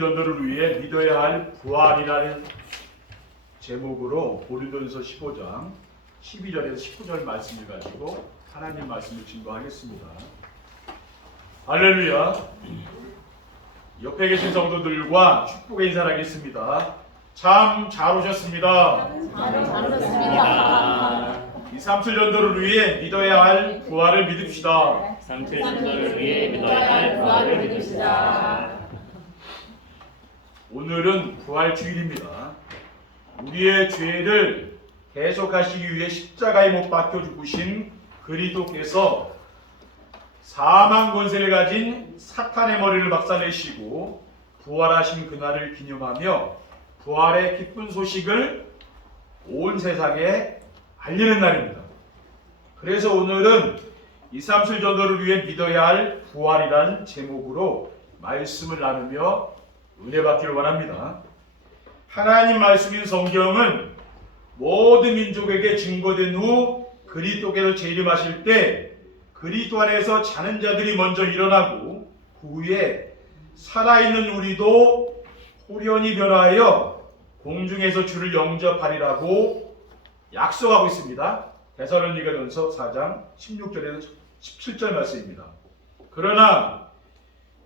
전도를 위해 믿어야 할 부활이라는 제목으로 고린도전서 15장 12절에서 19절 말씀을 가지고 하나님 말씀을 증거하겠습니다. 할렐루야. 옆에 계신 성도들과 축복의 인사를 하겠습니다. 참 잘 오셨습니다. 잘 오셨습니다. 이 삼칠 전도를 위해 믿어야 할 부활을 믿읍시다. 삼칠 전도를 위해 믿어야 할 부활을 믿읍시다. 오늘은 부활 주일입니다. 우리의 죄를 해석하시기 위해 십자가에 못 박혀 죽으신 그리스도께서 사망 권세를 가진 사탄의 머리를 박살내시고 부활하신 그날을 기념하며 부활의 기쁜 소식을 온 세상에 알리는 날입니다. 그래서 오늘은 이삼칠 전도를 위해 믿어야 할 부활이라는 제목으로 말씀을 나누며 은혜 받기를 원합니다. 하나님 말씀인 성경은 모든 민족에게 증거된 후 그리스도께서 재림하실 때 그리스도 안에서 자는 자들이 먼저 일어나고 그 후에 살아있는 우리도 호련히 변화하여 공중에서 주를 영접하리라고 약속하고 있습니다. 데살로니가전서 4장 16절에서 17절 말씀입니다. 그러나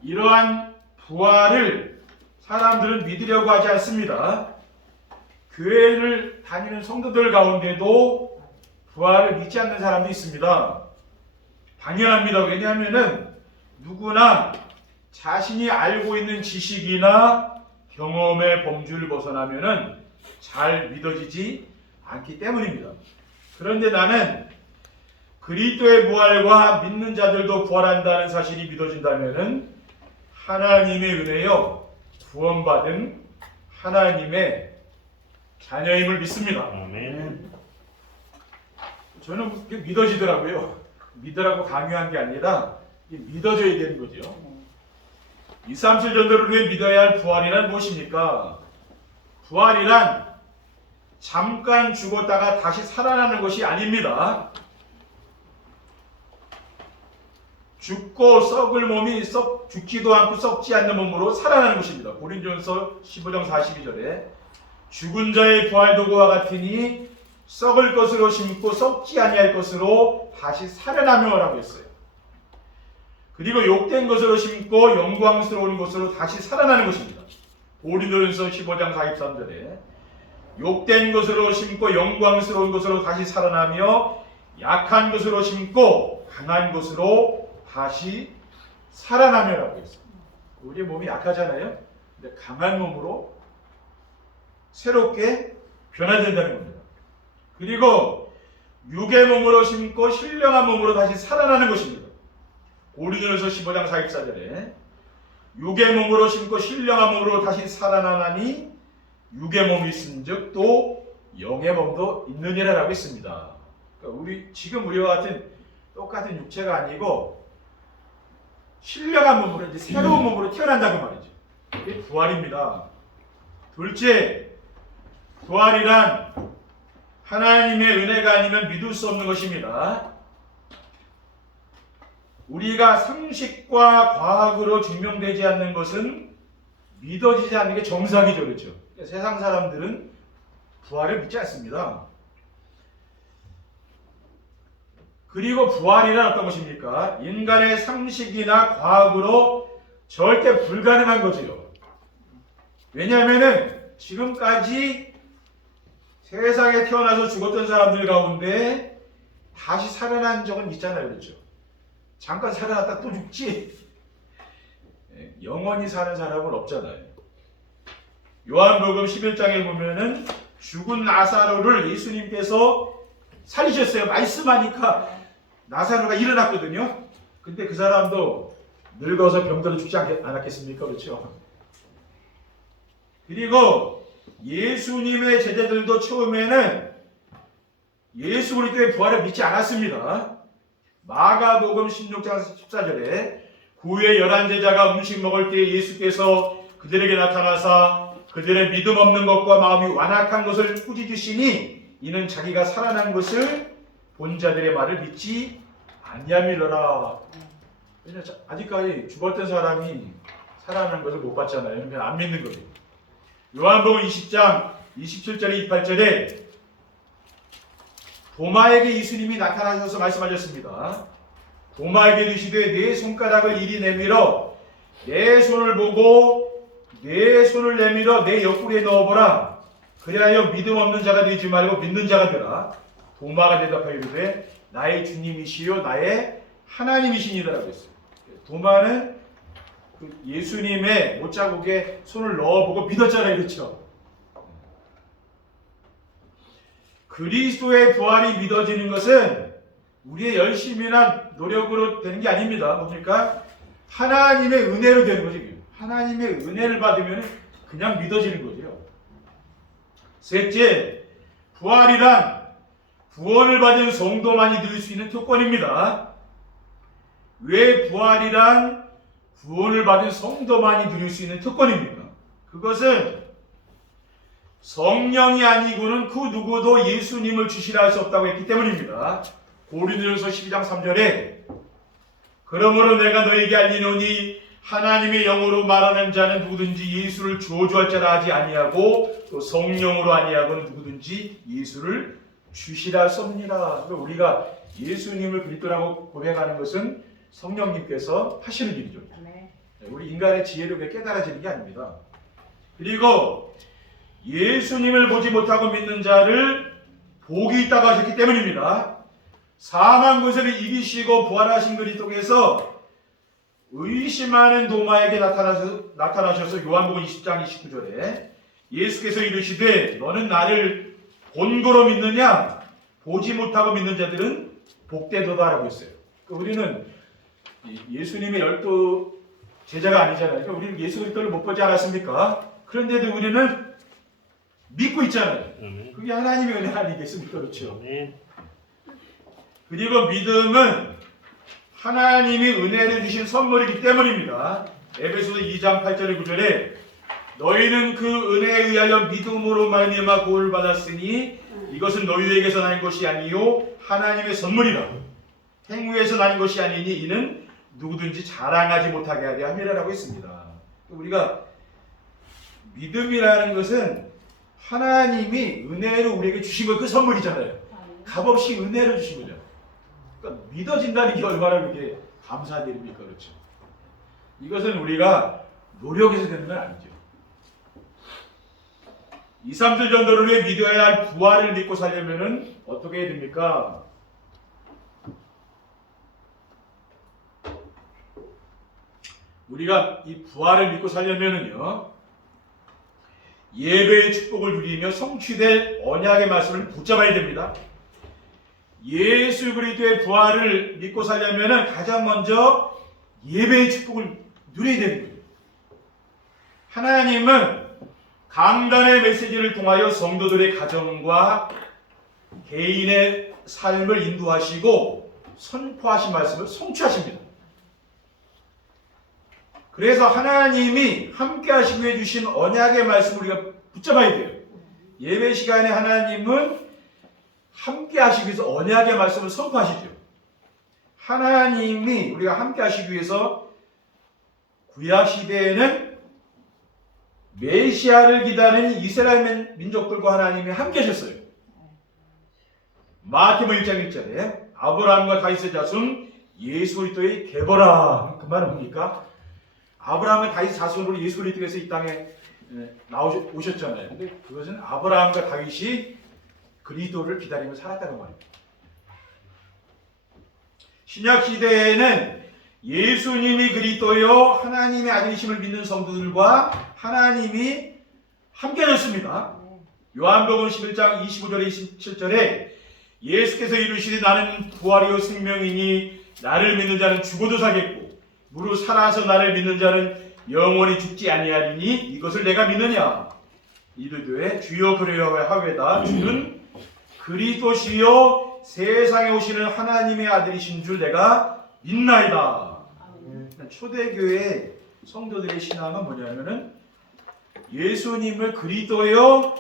이러한 부활을 사람들은 믿으려고 하지 않습니다. 교회를 다니는 성도들 가운데도 부활을 믿지 않는 사람도 있습니다. 당연합니다. 왜냐하면은 누구나 자신이 알고 있는 지식이나 경험의 범주를 벗어나면은 잘 믿어지지 않기 때문입니다. 그런데 나는 그리스도의 부활과 믿는 자들도 부활한다는 사실이 믿어진다면은 하나님의 은혜요 구원받은 하나님의 자녀임을 믿습니다. 아멘. 저는 그게 믿어지더라고요. 믿으라고 강요한 게 아니라 믿어져야 되는 거죠. 237 전도를 위해 믿어야 할 부활이란 무엇입니까? 부활이란 잠깐 죽었다가 다시 살아나는 것이 아닙니다. 죽고 썩을 몸이 썩 죽지도 않고 썩지 않는 몸으로 살아나는 것입니다. 고린도전서 15장 42절에 죽은 자의 부활도 그와 같으니 썩을 것으로 심고 썩지 아니할 것으로 다시 살아나며라고 했어요. 그리고 욕된 것으로 심고 영광스러운 것으로 다시 살아나는 것입니다. 고린도전서 15장 43절에 욕된 것으로 심고 영광스러운 것으로 다시 살아나며 약한 것으로 심고 강한 것으로 다시 살아나며라고 했습니다. 우리 몸이 약하잖아요. 근데 강한 몸으로 새롭게 변화된다는 겁니다. 그리고 육의 몸으로 심고 신령한 몸으로 다시 살아나는 것입니다. 고린도전서 15장 44절에 육의 몸으로 심고 신령한 몸으로 다시 살아나나니 육의 몸이 있은즉 또 영의 몸도 있느니라라고 했습니다. 그러니까 우리 지금 우리와 같은 똑같은 육체가 아니고 신령한 몸으로 이제 새로운 몸으로 태어난다고 말이죠. 이게 부활입니다. 둘째, 부활이란 하나님의 은혜가 아니면 믿을 수 없는 것입니다. 우리가 상식과 과학으로 증명되지 않는 것은 믿어지지 않는 게 정상이죠. 그렇죠? 세상 사람들은 부활을 믿지 않습니다. 그리고 부활이란 어떤 것입니까? 인간의 상식이나 과학으로 절대 불가능한 거지요. 왜냐하면은 지금까지 세상에 태어나서 죽었던 사람들 가운데 다시 살아난 적은 있잖아요. 그렇죠? 잠깐 살아났다 또 죽지. 예, 영원히 사는 사람은 없잖아요. 요한복음 11장에 보면은 죽은 나사로를 예수님께서 살리셨어요. 말씀하니까 나사로가 일어났거든요. 근데 그 사람도 늙어서 병들어 죽지 않- 않았겠습니까? 그렇죠? 그리고 예수님의 제자들도 처음에는 예수 그리스도의 부활을 믿지 않았습니다. 마가복음 16장 14절에 구의 열한 제자가 음식 먹을 때 예수께서 그들에게 나타나사 그들의 믿음 없는 것과 마음이 완악한 것을 꾸짖으시니 이는 자기가 살아난 것을 본 자들의 말을 믿지 아니함이더라. 왜냐 아직까지 죽었던 사람이 살아나는 것을 못 봤잖아요. 그러니까 안 믿는 거예요. 요한복음 20장 27절에 28절에 도마에게 예수님이 나타나셔서 말씀하셨습니다. 도마에게 이르시되 내 손가락을 이리 내밀어 내 손을 보고 내 손을 내밀어 내 옆구리에 넣어보라. 그리하여 믿음 없는 자가 되지 말고 믿는 자가 되라. 도마가 대답하여 이르되 나의 주님이시요 나의 하나님이시니라고 했어요. 도마는 그 예수님의 못자국에 손을 넣어보고 믿었잖아요, 그렇죠? 그리스도의 부활이 믿어지는 것은 우리의 열심이나 노력으로 되는 게 아닙니다. 뭡니까? 하나님의 은혜로 되는 거죠. 하나님의 은혜를 받으면 그냥 믿어지는 거죠. 셋째, 부활이란 구원을 받은 성도만이 누릴 수 있는 특권입니다. 왜 부활이란 구원을 받은 성도만이 누릴 수 있는 특권입니다. 그것은 성령이 아니고는 그 누구도 예수님을 주시라 할 수 없다고 했기 때문입니다. 고린도전서 12장 3절에 그러므로 내가 너에게 알리노니 하나님의 영으로 말하는 자는 누구든지 예수를 저주할 자라 하지 아니하고 또 성령으로 아니하고는 누구든지 예수를 주시라 섭니다. 그러니까 우리가 예수님을 그리스도라고 고백하는 것은 성령님께서 하시는 일이죠. 우리 인간의 지혜로 깨달아지는 게 아닙니다. 그리고 예수님을 보지 못하고 믿는 자를 복이 있다고 하셨기 때문입니다. 사망 권세를 이기시고 부활하신 그리스도께서 의심하는 도마에게 나타나셔서, 나타나셔서 요한복음 20장 29절에 예수께서 이르시되 너는 나를 본고로 믿느냐 보지 못하고 믿는 자들은 복되도다라고 했어요. 그러니까 우리는 이 예수님의 열두 제자가 아니잖아요. 그러니까 우리는 예수 그리스도를 못 보지 않았습니까? 그런데도 우리는 믿고 있잖아요. 그게 하나님의 은혜 아니겠습니까? 그렇죠. 그리고 믿음은 하나님이 은혜를 주신 선물이기 때문입니다. 에베소서 2장 8절의 9절에 너희는 그 은혜에 의하여 믿음으로 말미암아 구원을 받았으니 이것은 너희에게서 난 것이 아니요 하나님의 선물이라 행위에서 난 것이 아니니 이는 누구든지 자랑하지 못하게 하려 함이라고 했습니다. 우리가 믿음이라는 것은 하나님이 은혜로 우리에게 주신 것그 선물이잖아요. 값없이 은혜를 주신 거죠. 그러니까 믿어진다는 게 얼마나 그게 감사한 일입니까? 그렇죠. 이것은 우리가 노력해서 되는 건 아니죠. 2, 3주 전도를 위해 믿어야 할 부활을 믿고 살려면은 어떻게 해야 됩니까? 우리가 이 부활을 믿고 살려면은요. 예배의 축복을 누리며 성취될 언약의 말씀을 붙잡아야 됩니다. 예수 그리스도의 부활을 믿고 살려면 가장 먼저 예배의 축복을 누려야 거예요. 하나님은 강단의 메시지를 통하여 성도들의 가정과 개인의 삶을 인도하시고 선포하신 말씀을 성취하십니다. 그래서 하나님이 함께 하시기 위해 주신 언약의 말씀을 우리가 붙잡아야 돼요. 예배 시간에 하나님은 함께 하시기 위해서 언약의 말씀을 선포하시죠. 하나님이 우리가 함께 하시기 위해서 구약 시대에는 메시아를 기다리는 이스라엘 민족들과 하나님이 함께 하셨어요. 마태복음 1장 1절에 아브라함과 다윗의 자손 예수 그리스도의 계보라 그 말은 뭡니까? 아브라함과 다윗 자손으로 예수 그리스도께서 이 땅에 나오셨잖아요. 근데 그것은 아브라함과 다윗이 그리스도를 기다리며 살았다는 말입니다. 신약 시대에는 예수님이 그리스도요 하나님의 아들이심을 믿는 성도들과 하나님이 함께 하셨습니다. 요한복음 11장 25절에 27절에 예수께서 이르시되 나는 부활이요 생명이니 나를 믿는 자는 죽어도 살겠고 무릇 살아서 나를 믿는 자는 영원히 죽지 아니하리니 이것을 내가 믿느냐 이르되 주여 그리하여 하외다 주는 그리스도시요 세상에 오시는 하나님의 아들이신 줄 내가 믿나이다. 초대교회 성도들의 신앙은 뭐냐면은 예수님을 그리스도요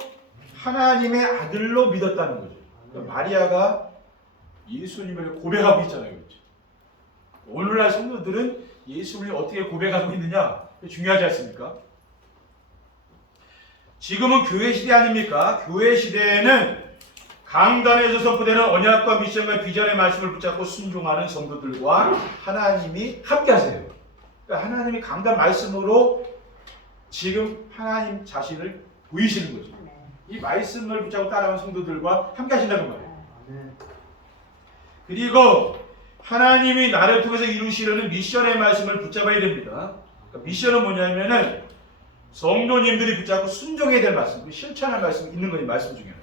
하나님의 아들로 믿었다는 거죠. 그러니까 마리아가 예수님을 고백하고 있잖아요. 그렇죠? 오늘날 성도들은 예수님을 어떻게 고백하고 있느냐? 중요하지 않습니까? 지금은 교회 시대 아닙니까? 교회 시대에는 강단에서 선포되는 언약과 미션과 비전의 말씀을 붙잡고 순종하는 성도들과 하나님이 함께하세요. 그러니까 하나님이 강단 말씀으로 지금 하나님 자신을 보이시는 거죠. 이 말씀을 붙잡고 따라가는 성도들과 함께 하신다는 거예요. 그리고 하나님이 나를 통해서 이루시려는 미션의 말씀을 붙잡아야 됩니다. 그러니까 미션은 뭐냐면은 성도님들이 붙잡고 순종해야 될 말씀, 그 실천할 말씀이 있는 거예요. 말씀 중에는.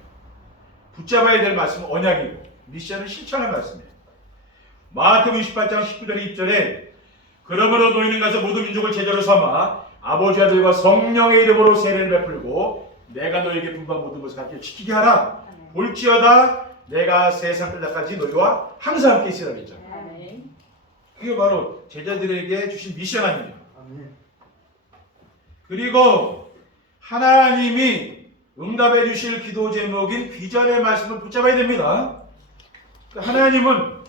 붙잡아야 될 말씀은 언약이고 미션은 실천할 말씀이에요. 마태복음 28장 19절 2절에 그러므로 너희는 가서 모든 민족을 제자로 삼아 아버지 아들과 성령의 이름으로 세례를 베풀고 내가 너에게 분반 모든 것을 가르쳐 지키게 하라. 볼지어다 내가 세상 끝날까지 너희와 항상 함께 있으라 했잖아요. 아멘. 그게 바로 제자들에게 주신 미션 아니에요. 그리고 하나님이 응답해 주실 기도 제목인 비전의 말씀을 붙잡아야 됩니다. 그러니까 하나님은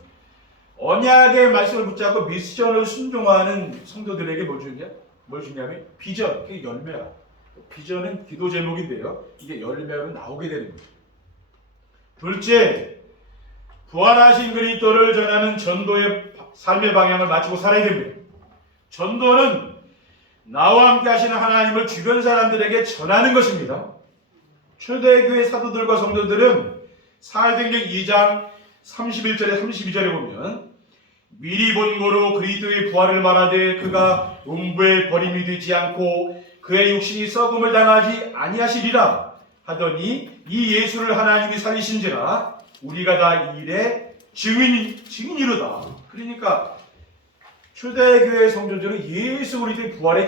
언약의 말씀을 붙잡고 미션을 순종하는 성도들에게 뭘 주냐? 뭘 주냐면 비전, 그게 열매라. 비전은 기도 제목인데요. 이게 열매로 나오게 되는 거죠. 둘째, 부활하신 그리스도를 전하는 전도의 삶의 방향을 맞추고 살아야 됩니다. 전도는 나와 함께 하시는 하나님을 주변 사람들에게 전하는 것입니다. 초대교회 사도들과 성도들은 사회행전 2장 31절에 32절에 보면 미리 본 거로 그리스도의 부활을 말하되 그가 음부에 버림이 되지 않고 그의 육신이 썩음을 당하지 아니하시리라 하더니 이 예수를 하나님이 살리신지라 우리가 다 이 일의 증인 증인이로다. 그러니까 초대교회 성도들은 예수 그리스도의 부활의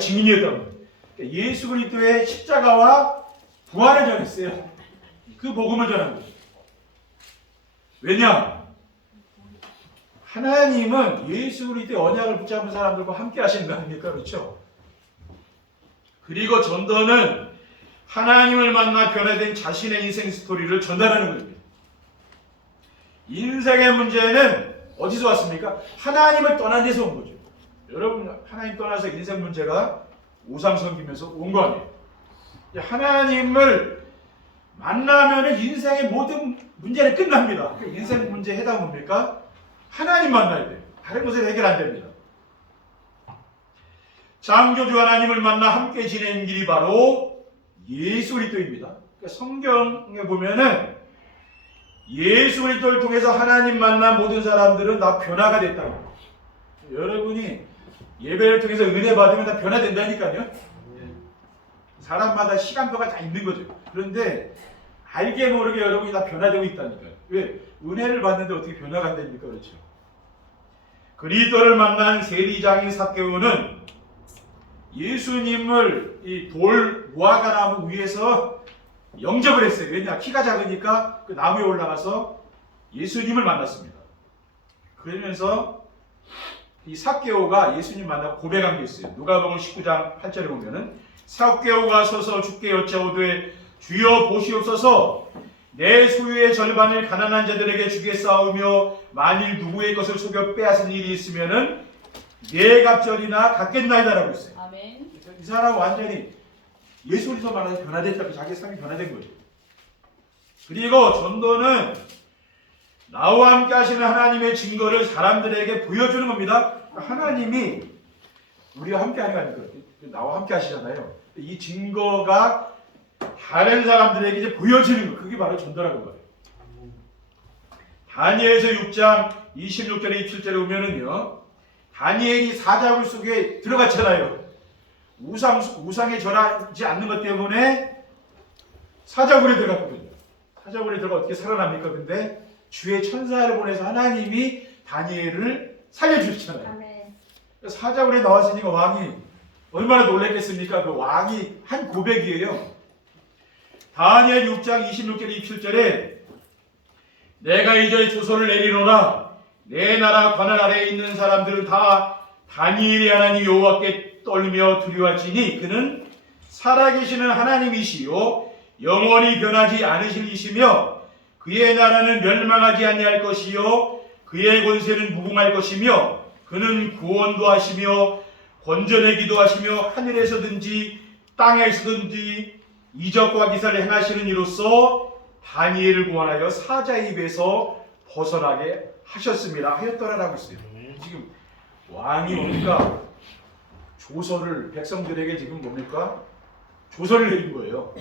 거예요. 그러니까 예수 그리스도의 십자가와 부활을 전했어요. 그 복음을 전한 거죠. 왜냐? 하나님은 예수 그리스도의 언약을 붙잡은 사람들과 함께 하시는 거 아닙니까? 그렇죠? 그리고 전도는 하나님을 만나 변화된 자신의 인생 스토리를 전달하는 겁니다. 인생의 문제는 어디서 왔습니까? 하나님을 떠난 데서 온 거죠. 여러분 하나님 떠나서 인생 문제가 우상 섬기면서 온 거 아니에요. 하나님을 만나면 인생의 모든 문제는 끝납니다. 그 인생 문제 해당 뭡니까? 하나님 만나야 돼요. 다른 것은 해결 안 됩니다. 창조주 하나님을 만나 함께 지내는 길이 바로 예수 그리스도입니다. 그러니까 성경에 보면은 예수 그리스도를 통해서 하나님 만난 모든 사람들은 다 변화가 됐다고. 여러분이 예배를 통해서 은혜 받으면 다 변화된다니까요. 사람마다 시간표가 다 있는 거죠. 그런데 알게 모르게 여러분이 다 변화되고 있다니까요. 왜? 은혜를 받는데 어떻게 변화가 안 됩니까? 그렇죠. 그리스도를 만난 세리장인 사개오는 예수님을 이 돌 무화과 나무 위에서 영접을 했어요. 왜냐? 키가 작으니까 그 나무에 올라가서 예수님을 만났습니다. 그러면서 이 사개오가 예수님 만나고 고백한 게 있어요. 누가복음 19장 8절에 보면은 사개오가 서서 주께 여짜오되 주여 보시옵소서 내 소유의 절반을 가난한 자들에게 주겠사오며 만일 누구의 것을 속여 빼앗은 일이 있으면은 네 갑절이나 갖겠나이다라고 했어요. 아멘. 이 사람은 완전히 예수 그리스도 만나서 변화됐다고 자기 삶이 변화된 거죠. 그리고 전도는 나와 함께 하시는 하나님의 증거를 사람들에게 보여주는 겁니다. 하나님이 우리와 함께 하는 거 아닙니까? 나와 함께 하시잖아요. 이 증거가 다른 사람들에게 이제 보여지는 거. 그게 바로 전도라는 거예요. 다니엘서 6장 26절에 27절에 보면은요. 다니엘이 사자굴 속에 들어갔잖아요. 우상, 우상에 절하지 않는 것 때문에 사자굴에 들어갔거든요. 사자굴에 들어가 어떻게 살아납니까? 근데 주의 천사를 보내서 하나님이 다니엘을 살려주셨잖아요. 사자굴에 나왔으니까 왕이 얼마나 놀랬겠습니까? 그 왕이 한 고백이에요. 다니엘 6장 26절 27절에 내가 이제 조서를 내리노라. 내 나라 관할 아래에 있는 사람들은 다 다니엘이 하나님 여호와께 떨며 두려워하지니 그는 살아계시는 하나님이시요 영원히 변하지 않으실 이시며 그의 나라는 멸망하지 아니할 것이요 그의 권세는 무궁할 것이며 그는 구원도 하시며 건전에 기도하시며 하늘에서든지 땅에서든지 이적과 기사를 행하시는 이로써 다니엘을 구원하여 사자의 입에서 벗어나게 하셨습니다. 하였더라라고 있어요. 지금 왕이 뭡니까? 조서를 백성들에게 지금 뭡니까? 조서를 내린 거예요.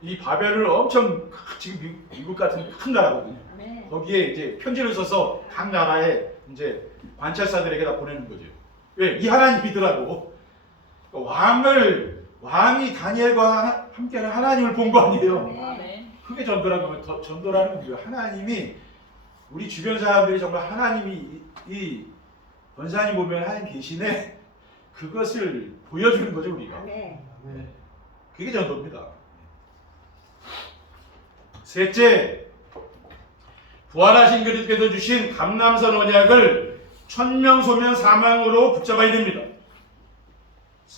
이 바벨을 엄청 크- 지금 미국, 같은 큰 나라거든요. 아멘. 거기에 이제 편지를 써서 각 나라에 이제 관찰사들에게 다 보내는 거죠. 왜? 이 하나님이더라고. 왕을 왕이 다니엘과 하- 함께하는 하나님을 본 거 아니에요. 아멘. 그게 전도라는 거면 더- 전도라는 거예요. 하나님이 우리 주변 사람들이 정말 하나님이 이, 이 권사님 보면 하나님 계시네 그것을 보여주는 거죠 우리가. 아멘. 그게 전도입니다. 셋째, 부활하신 그리스도께서 주신 감남선 언약을 천명 소명 사망으로 붙잡아야 됩니다.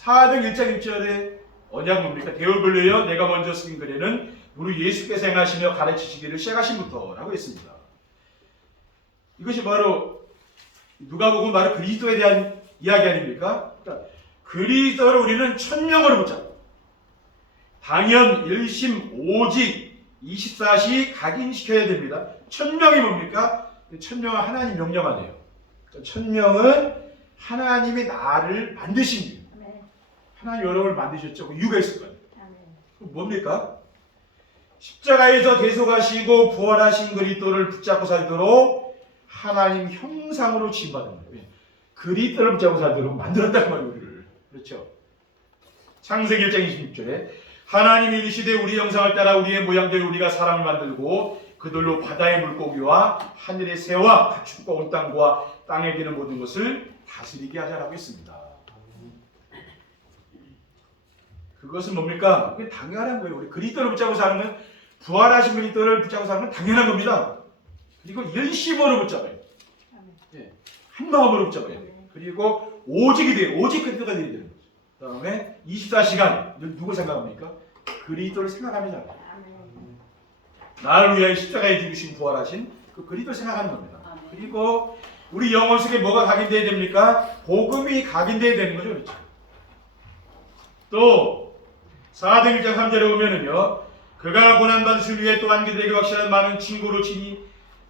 4등 1장 1절에 언약 뭡니까? 대오블레여 내가 먼저 쓰인 글에는 우리 예수께서 행하시며 가르치시기를 시작하신부터라고 했습니다. 이것이 바로 누가복음 바로 그리스도에 대한 이야기 아닙니까? 그러니까 그리스도를 우리는 천명으로 붙잡고 당연 일심 오직 24시 각인시켜야 됩니다. 천명이 뭡니까? 천명은 하나님 명령 아니에요. 그러니까 천명은 하나님이 나를 만드신 일. 하나님 여러분을 만드셨죠. 그 이유가 있을 거예요. 뭡니까? 십자가에서 대속하시고 부활하신 그리스도를 붙잡고 살도록 하나님 형상으로 지음받은 거예요. 그리스도를 붙잡고 살도록 만들었단 말이에요. 우리를. 그렇죠. 창세기 1장 26절에 하나님이 이르시되 우리 형상을 따라 우리의 모양대로 우리가 사람을 만들고 그들로 바다의 물고기와 하늘의 새와 가축과 온 땅과 땅에 기는 모든 것을 다스리게 하자라고 했습니다. 그것은 뭡니까? 그게 당연한 거예요. 우리 그리스도를 붙잡고 사는 건 부활하신 그리스도를 붙잡고 사는 건 당연한 겁니다. 그리고 일심으로 붙잡아요. 예, 한 마음으로 붙잡아야 돼요. 그리고 오직이 돼요. 오직 그리스도가 돼야 되는 거죠. 그다음에 24시간 누구 생각합니까? 그리스도를. 아멘. 나를 위하여 십자가에 죽으신 부활하신 그 그리스도를 생각하는 겁니다. 그리고 우리 영혼 속에 뭐가 각인돼야 됩니까? 복음이 각인돼야 되는 거죠. 그렇죠? 또 4등 1장 3절에 보면은요. 그가 고난받으실 위해 또한 그들에게 확실한 많은 증거로 친히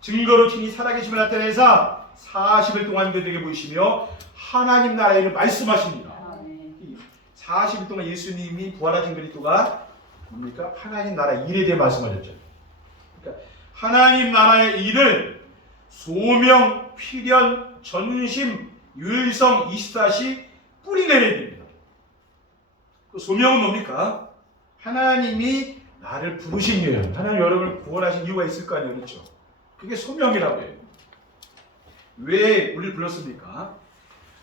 증거로 친히 살아계심을 나타내사 40일 동안 그들에게 보이시며 하나님 일을 말씀하십니다. 아멘. 이 40일 동안 예수님이 부활하신 그리스도가 뭡니까? 하나님 나라 일에 대해 말씀하셨죠. 그러니까 하나님 나라의 일을 소명, 필연, 전심, 유일성 24시 뿌리내려야 됩니다. 그 소명은 뭡니까? 하나님이 나를 부르신 이유예요. 하나님 여러분을 구원하신 이유가 있을 거 아니에요. 그렇죠? 그게 소명이라고 해요. 왜 우리를 불렀습니까?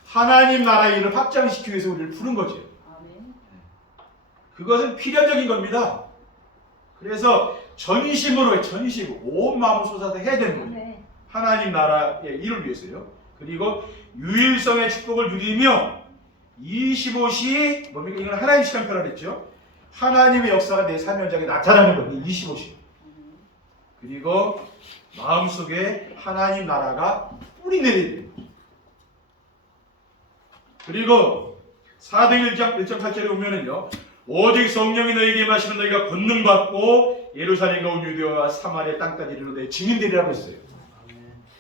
하나님 나라의 일을 확장시키기 위해서 우리를 부른 거죠. 아멘. 그것은 필연적인 겁니다. 그래서 전심으로 해, 전심, 온 마음을 쏟아서 해야 되는 거예요. 아멘. 하나님 나라의 일을 위해서요. 그리고 유일성의 축복을 누리며 25시 뭡니까? 이건 하나님 시간표라 그랬죠. 하나님의 역사가 내삶 현장에 나타나는 겁니다. 25시. 그리고 마음속에 하나님 나라가 뿌리 내리는. 그리고 4등 1장 1.8절에 보면은요. 오직 성령이 너에게 마시면 너희가 권능 받고 예루살렘과 온 유대와 사마리아 땅까지 이르러 내 증인되리라고 했어요.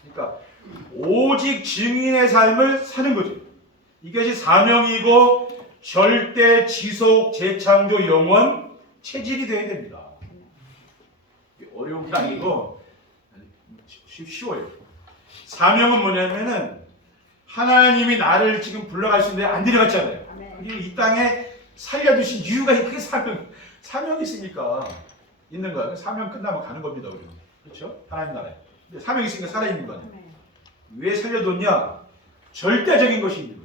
그러니까 오직 증인의 삶을 사는 거죠. 이것이 사명이고 절대 지속 재창조 영원 체질이 되어야 됩니다. 어려운 게 아니고 쉬- 쉬워요. 사명은 뭐냐면은 하나님이 나를 지금 불러갈 수 있는데 안 데려갔잖아요. 이 땅에 살려두신 이유가 그게 사명, 사명이 있으니까 있는 거예요. 사명 끝나면 가는 겁니다. 우리는. 그렇죠? 하나님 나라에. 근데 사명이 있으니까 살아있는 거 아니에요. 아멘. 왜 살려뒀냐? 절대적인 것이 있는 거예요.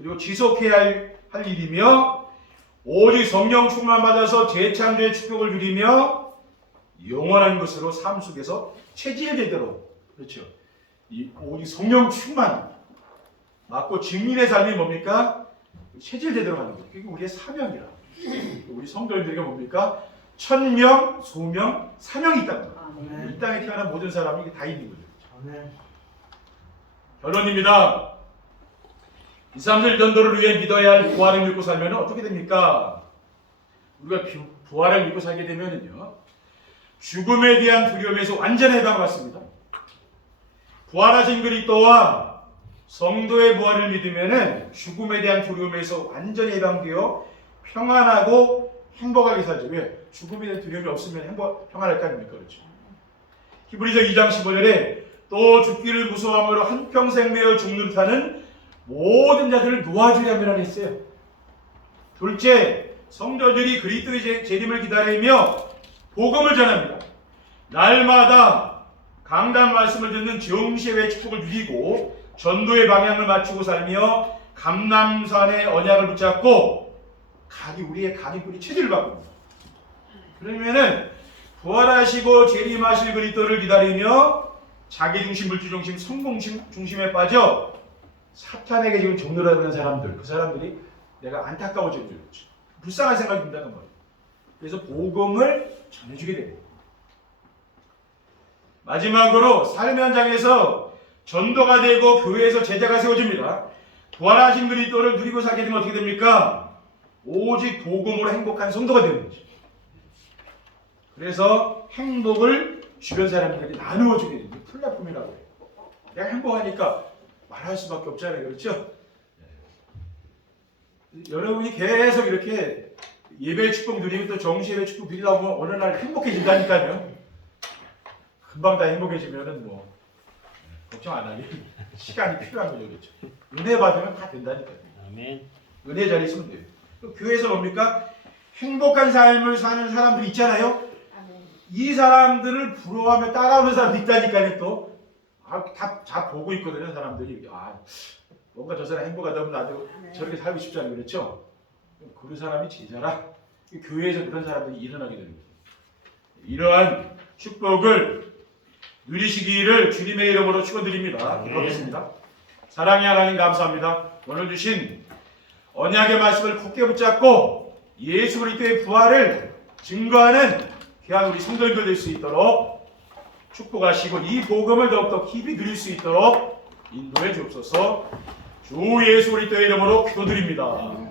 그리고 지속해야 할, 할 일이며 오직 성령 충만 받아서 재창조의 축복을 누리며 영원한 것으로 삶 속에서 체질 제대로 그렇죠. 이 오직 성령 충만 맞고 증인의 삶이 뭡니까? 체질 제대로 하는 거예요. 그게 우리의 사명이라. 우리 성도들에게 뭡니까? 천명, 소명, 사명이 있다는 거예요. 아멘. 이 땅에 태어난 모든 사람이 이게 다 있는 거죠. 아멘. 결론입니다. 이 사람들 전도를 위해 믿어야 할 부활을 믿고 살면 어떻게 됩니까? 우리가 비- 부활을 믿고 살게 되면은요. 죽음에 대한 두려움에서 완전히 해방받습니다. 부활하신 그리스도와 성도의 부활을 믿으면은 죽음에 대한 두려움에서 완전히 해방되어 평안하고 행복하게 살죠. 왜? 죽음에 대한 두려움이 없으면 행복, 평안할 거 아닙니까? 그렇죠. 히브리서 2장 15절에 또 죽기를 무서워함으로 한평생 매어 죽는 듯하는 모든 자들을 놓아주려 함이라 했어요. 둘째, 성도들이 그리스도의 재- 재림을 기다리며 복음을 전합니다. 날마다 강단 말씀을 듣는 정시의 축복을 누리고 전도의 방향을 맞추고 살며 감남산의 언약을 붙잡고 각이 우리의 각이 뿌리 체질을 바꿉니다. 그러면은 부활하시고 재림하실 그리스도를 기다리며 자기 중심, 물질 중심, 성공 중심에 빠져 사탄에게 지금 종노라는 사람들, 그 사람들이 내가 안타까워지는 줄 알죠. 불쌍한 생각이 든다는 거예요. 그래서 복음을 전해주게 됩니다. 마지막으로 삶의 현장에서 전도가 되고 교회에서 제자가 세워집니다. 부활하신 그리스도를 누리고 살게 되면 어떻게 됩니까? 오직 복음으로 행복한 성도가 되는 거죠. 그래서 행복을 주변 사람들에게 나누어 주게 됩니다. 플랫폼이라고 해요. 내가 행복하니까 말할 수밖에 없잖아요. 그렇죠? 여러분이 계속 이렇게 예배의 축복 누리고 또 정시 예배 축복 누리다 보면 어느 날 행복해진다니까요. 금방 다 행복해지면은 뭐 걱정 안 하게 시간이 필요한 거죠. 그렇죠? 은혜 받으면 다 된다니까요. 아멘. 은혜 자리 있으면 돼요. 또 교회에서 뭡니까? 행복한 삶을 사는 사람들이 있잖아요. 이 사람들을 부러워하며 따라오는 사람도 있다니까요. 또 아, 다, 다 보고 있거든요. 사람들이 아 뭔가 저 사람 행복하다 보면 나도 저렇게 살고 싶지 않아요. 그렇죠? 그 사람이 제자라 이 교회에서 그런 사람들이 일어나게 되는 거예요. 이러한 축복을 누리시기를 주님의 이름으로 축원드립니다. 기도하겠습니다. 사랑의 하나님 감사합니다. 오늘 주신 언약의 말씀을 굳게 붙잡고 예수 그리스도의 부활을 증거하는 귀한 우리 성도님들 될 수 있도록 축복하시고 이 복음을 더욱더 깊이 누릴 수 있도록 인도해 주옵소서 주 예수 그리스도의 이름으로 기도드립니다.